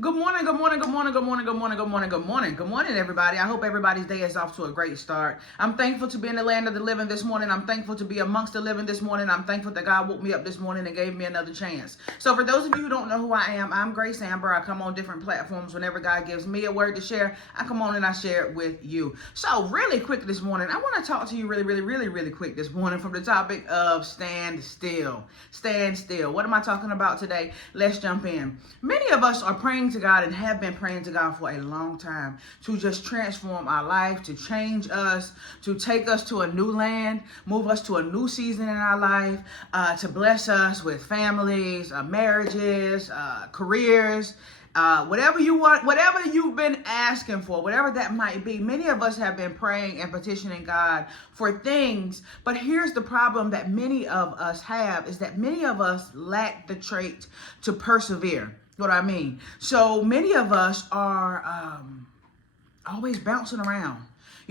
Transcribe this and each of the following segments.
Good morning, good morning, good morning, good morning, good morning, good morning, good morning, good morning, everybody. I hope everybody's day is off to a great start. I'm thankful to be in the land of the living this morning. I'm thankful to be amongst the living this morning. I'm thankful that God woke me up this morning and gave me another chance. So for those of you who don't know who I am, I'm Grace Amber. I come on different platforms whenever God gives me a word to share. I come on and I share it with you. So really quick this morning, I want to talk to you really quick this morning from the topic of stand still. Stand still. What am I talking about today? Let's jump in. Many of us are praying to God and have been praying to God for a long time to just transform our life, to change us, to take us to a new land, move us to a new season in our life, to bless us with families, marriages, careers, whatever you want, whatever you've been asking for, whatever that might be. Many of us have been praying and petitioning God for things, but here's the problem that many of us have is that many of us lack the trait to persevere. What I mean? So many of us are always bouncing around.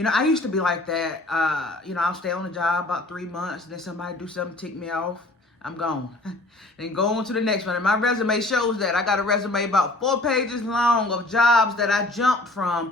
I used to be like that. I'll stay on the job about 3 months, and then somebody do something, tick me off. I'm gone. Then go on to the next one. And my resume shows that. I got a resume about 4 pages long of jobs that I jumped from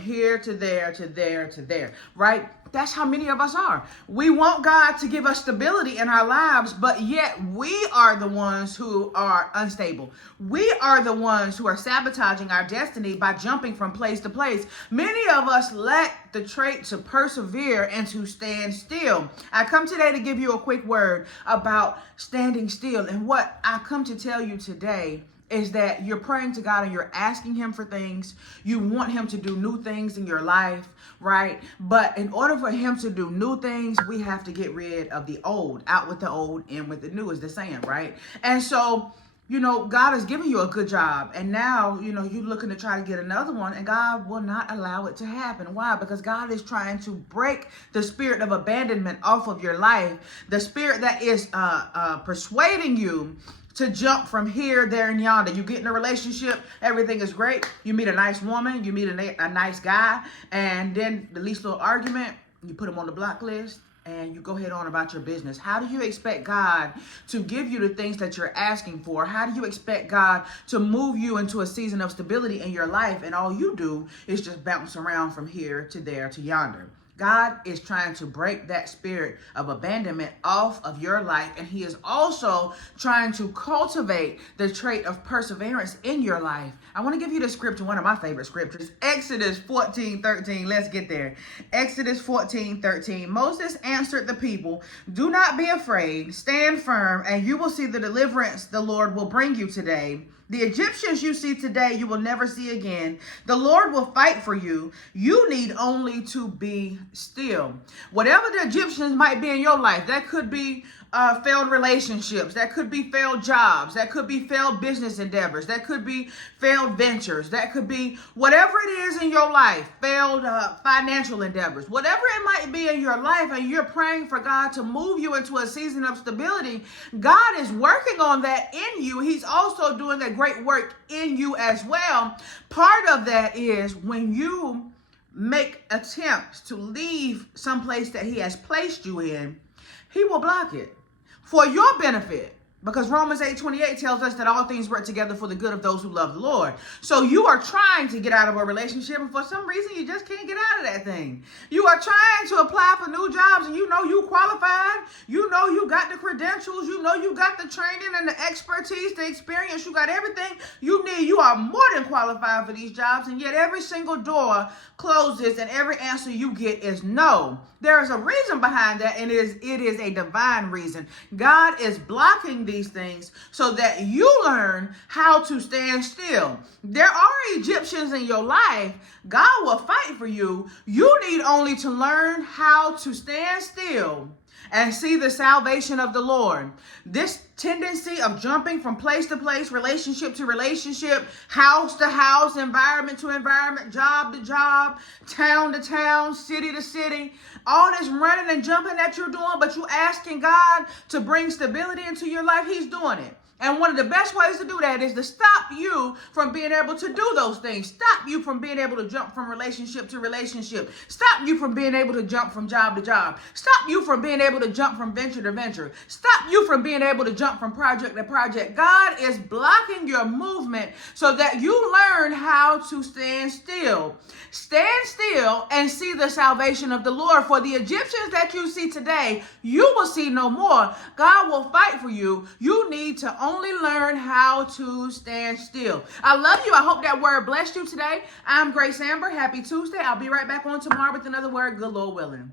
here to there, to there, to there, right? That's how many of us are. We want God to give us stability in our lives, but yet we are the ones who are unstable. We are the ones who are sabotaging our destiny by jumping from place to place. Many of us lack the trait to persevere and to stand still. I come today to give you a quick word about standing still. And what I come to tell you today is that you're praying to God and you're asking him for things. You want him to do new things in your life, right? But in order for him to do new things, we have to get rid of the old. Out with the old, in with the new is the saying, right? And so, God has given you a good job, and now, you're looking to try to get another one, and God will not allow it to happen. Why? Because God is trying to break the spirit of abandonment off of your life, the spirit that is persuading you to jump from here, there, and yonder. You get in a relationship, everything is great. You meet a nice woman, you meet a nice guy, and then the least little argument, you put him on the block list, and you go ahead on about your business. How do you expect God to give you the things that you're asking for? How do you expect God to move you into a season of stability in your life, and all you do is just bounce around from here to there to yonder? God is trying to break that spirit of abandonment off of your life, and he is also trying to cultivate the trait of perseverance in your life. I want to give you the scripture, one of my favorite scriptures, Exodus 14:13. Let's get there. Exodus 14:13. Moses answered the people, "Do not be afraid, stand firm, and you will see the deliverance the Lord will bring you today. The Egyptians you see today, you will never see again. The Lord will fight for you. You need only to be still." Whatever the Egyptians might be in your life, that could be failed relationships, that could be failed jobs, that could be failed business endeavors, that could be failed ventures, that could be whatever it is in your life, failed financial endeavors, whatever it might be in your life, and you're praying for God to move you into a season of stability. God is working on that in you. He's also doing a great work in you as well. Part of that is when you make attempts to leave someplace that he has placed you in, he will block it for your benefit. Because Romans 8:28 tells us that all things work together for the good of those who love the Lord. So you are trying to get out of a relationship, and for some reason you just can't get out of that thing. You are trying to apply for new jobs, and you qualified. You got the credentials. You got the training and the expertise, the experience. You got everything you need. You are more than qualified for these jobs, and yet every single door closes, and every answer you get is no. There is a reason behind that, and it is a divine reason. God is blocking these things so that you learn how to stand still. There are Egyptians in your life. God will fight for you. You need only to learn how to stand still and see the salvation of the Lord. This tendency of jumping from place to place, relationship to relationship, house to house, environment to environment, job to job, town to town, city to city, all this running and jumping that you're doing, but you asking God to bring stability into your life, he's doing it. And one of the best ways to do that is to stop you from being able to do those things. Stop you from being able to jump from relationship to relationship. Stop you from being able to jump from job to job. Stop you from being able to jump from venture to venture. Stop you from being able to jump from project to project. God is blocking your movement so that you learn how to stand still. Stand still and see the salvation of the Lord. For the Egyptians that you see today, you will see no more. God will fight for you. You need to only learn how to stand still. I love you. I hope that word blessed you today. I'm Grace Amber. Happy Tuesday. I'll be right back on tomorrow with another word, good Lord willing.